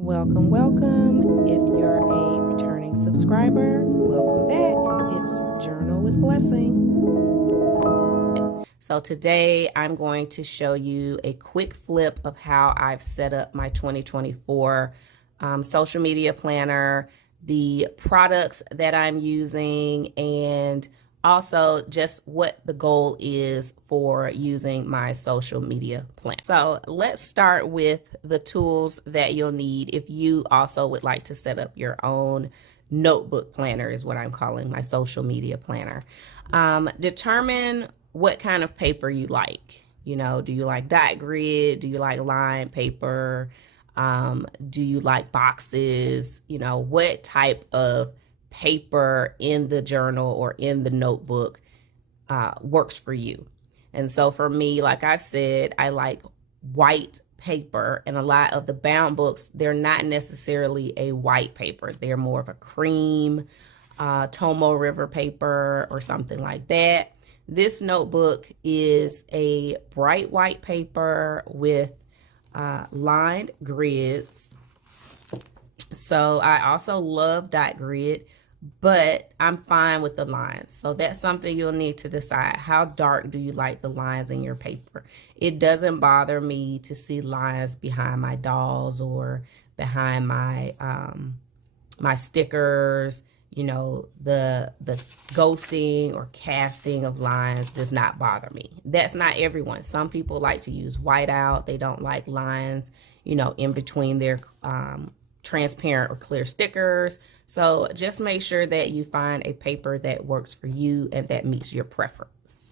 Welcome, welcome. If you're a returning subscriber, welcome back. It's Journal with Blessing. So today I'm going to show you a quick flip of how I've set up my 2024 social media planner, the products that I'm using, and also just what the goal is for using my social media plan. So let's start with the tools that you'll need if you also would like to set up your own notebook planner, is what I'm calling my social media planner. Determine what kind of paper you like. You know, do you like dot grid? Do you like line paper? Do you like boxes? You know, what type of paper in the journal or in the notebook works for you. And so for me, like I've said, I like white paper, and a lot of the bound books, they're not necessarily a white paper. They're more of a cream, Tomoe River paper or something like that. This notebook is a bright white paper with lined grids. So I also love dot grid, but I'm fine with the lines. So that's something you'll need to decide. How dark do you like the lines in your paper? It doesn't bother me to see lines behind my dolls or behind my my stickers. You know, the ghosting or casting of lines does not bother me. That's not everyone. Some people like to use whiteout. They don't like lines, you know, in between their transparent or clear stickers. So just make sure that you find a paper that works for you and that meets your preference.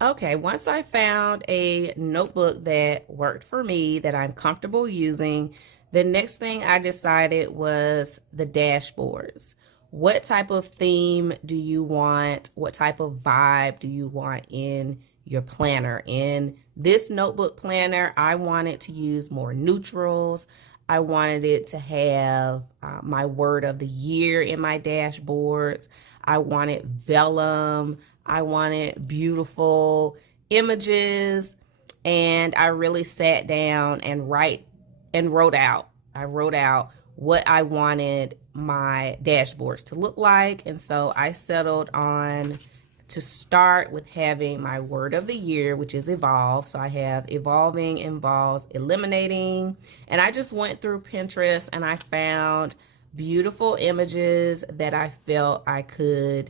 Okay, once I found a notebook that worked for me, that I'm comfortable using, the next thing I decided was the dashboards. What type of theme do you want? What type of vibe do you want in your planner? In this notebook planner, I wanted to use more neutrals. I wanted it to have my word of the year in my dashboards. I wanted vellum. I wanted beautiful images. And I really sat down and wrote out. I wrote out what I wanted my dashboards to look like. And so I settled on to start with having my word of the year, which is evolve. So I have evolving involves eliminating. And I just went through Pinterest and I found beautiful images that I felt I could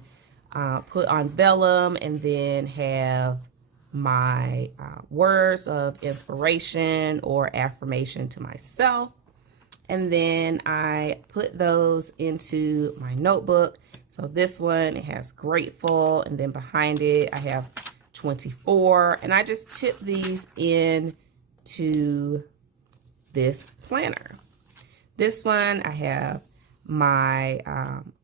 put on vellum and then have my words of inspiration or affirmation to myself. And then I put those into my notebook. So this one, it has grateful, and then behind it I have 24, and I just tip these into this planner. This one I have my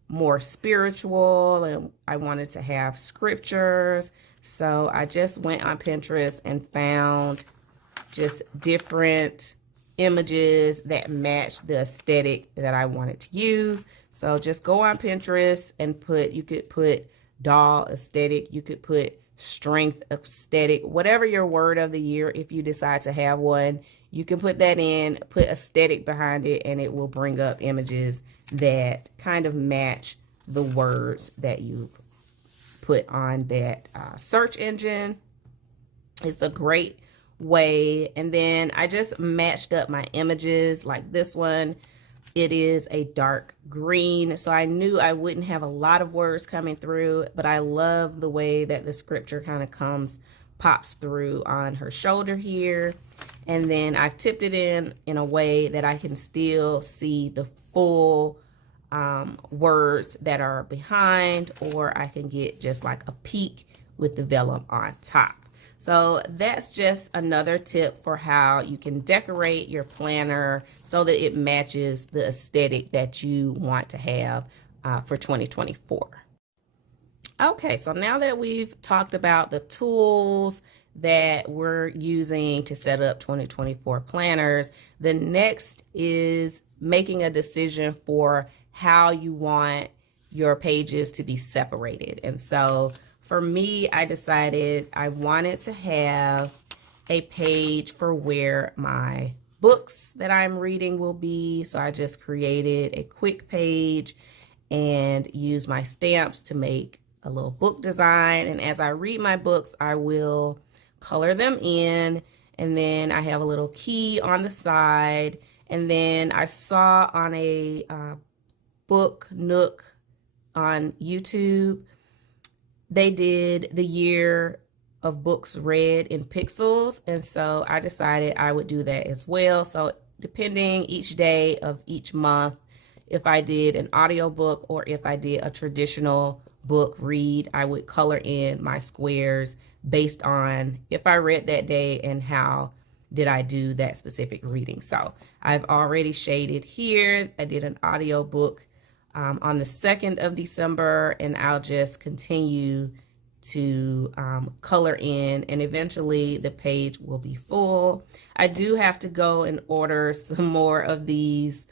more spiritual, and I wanted to have scriptures. So I just went on Pinterest and found just different images that match the aesthetic that I wanted to use. So just go on Pinterest and you could put doll aesthetic, you could put strength aesthetic, whatever your word of the year, if you decide to have one, you can put that in, put aesthetic behind it, and it will bring up images that kind of match the words that you've put on that search engine. It's a great way. And then I just matched up my images. Like this one, it is a dark green, so I knew I wouldn't have a lot of words coming through, but I love the way that the scripture kind of pops through on her shoulder here. And then I've tipped it in a way that I can still see the full words that are behind, or I can get just like a peek with the vellum on top. So that's just another tip for how you can decorate your planner so that it matches the aesthetic that you want to have for 2024. Okay, so now that we've talked about the tools that we're using to set up 2024 planners, the next is making a decision for how you want your pages to be separated. And so for me, I decided I wanted to have a page for where my books that I'm reading will be. So I just created a quick page and use my stamps to make a little book design. And as I read my books, I will color them in. And then I have a little key on the side. And then I saw on a Book Nook on YouTube, they did the year of books read in pixels, and so I decided I would do that as well. So depending each day of each month, if I did an audiobook or if I did a traditional book read, I would color in my squares based on if I read that day and how did I do that specific reading. So I've already shaded here. I did an audiobook on the 2nd of December, and I'll just continue to color in, and eventually the page will be full. I do have to go and order some more of these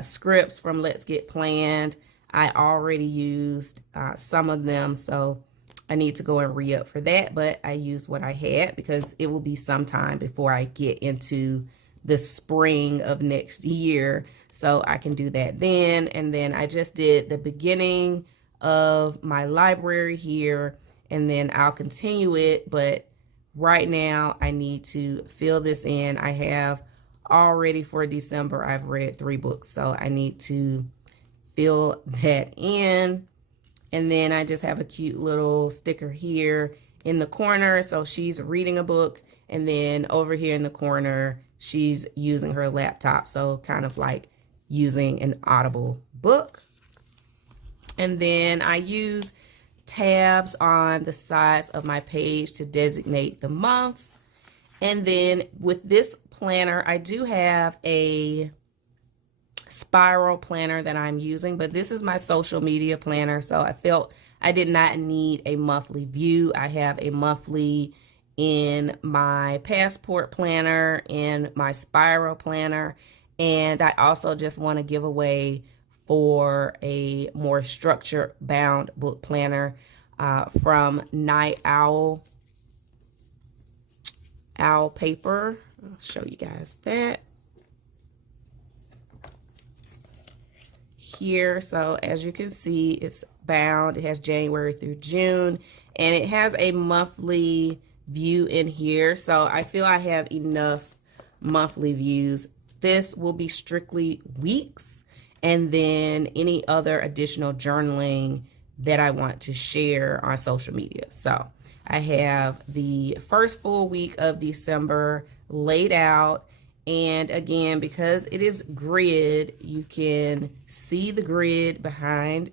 scripts from Let's Get Planned. I already used some of them, so I need to go and re-up for that, but I used what I had because it will be some time before I get into the spring of next year, so I can do that then. And then I just did the beginning of my library here, and then I'll continue it, but right now I need to fill this in. I have already for December, I've read 3 books, so I need to fill that in. And then I just have a cute little sticker here in the corner. So she's reading a book, and then over here in the corner, she's using her laptop. So kind of like using an Audible book. And then I use tabs on the sides of my page to designate the months. And then with this planner, I do have a spiral planner that I'm using, but this is my social media planner, so I felt I did not need a monthly view. I have a monthly in my passport planner, in my spiral planner, and I also just want to give away for a more structure bound book planner from Night Owl Paper. I'll show you guys that here. So as you can see, it's bound. It has January through June, and it has a monthly view in here. So I feel I have enough monthly views. This will be strictly weeks, and then any other additional journaling that I want to share on social media. So I have the first full week of December laid out. And again, because it is grid, you can see the grid behind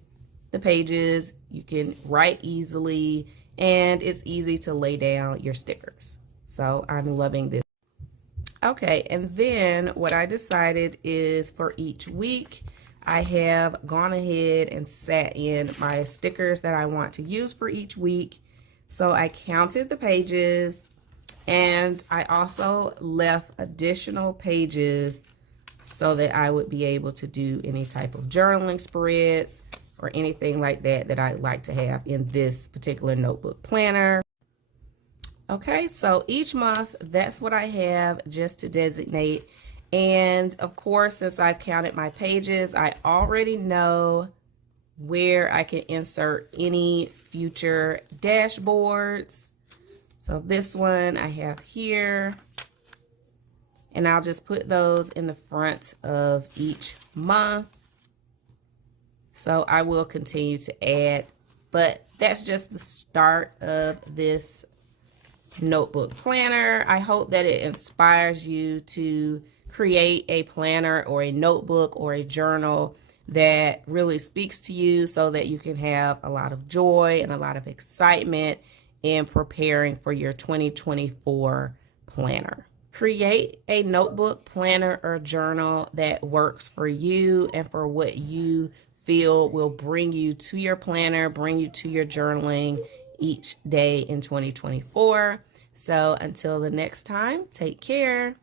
the pages. You can write easily, and it's easy to lay down your stickers. So I'm loving this. Okay, and then what I decided is for each week, I have gone ahead and sat in my stickers that I want to use for each week. So I counted the pages, and I also left additional pages so that I would be able to do any type of journaling spreads or anything like that that I'd like to have in this particular notebook planner. Okay, so each month, that's what I have just to designate. And of course, since I've counted my pages, I already know where I can insert any future dashboards. So this one I have here, and I'll just put those in the front of each month. So I will continue to add, but that's just the start of this notebook planner. I hope that it inspires you to create a planner or a notebook or a journal that really speaks to you so that you can have a lot of joy and a lot of excitement in preparing for your 2024 planner. Create a notebook, planner, or journal that works for you and for what you feel will bring you to your planner, bring you to your journaling each day in 2024. So until the next time, take care.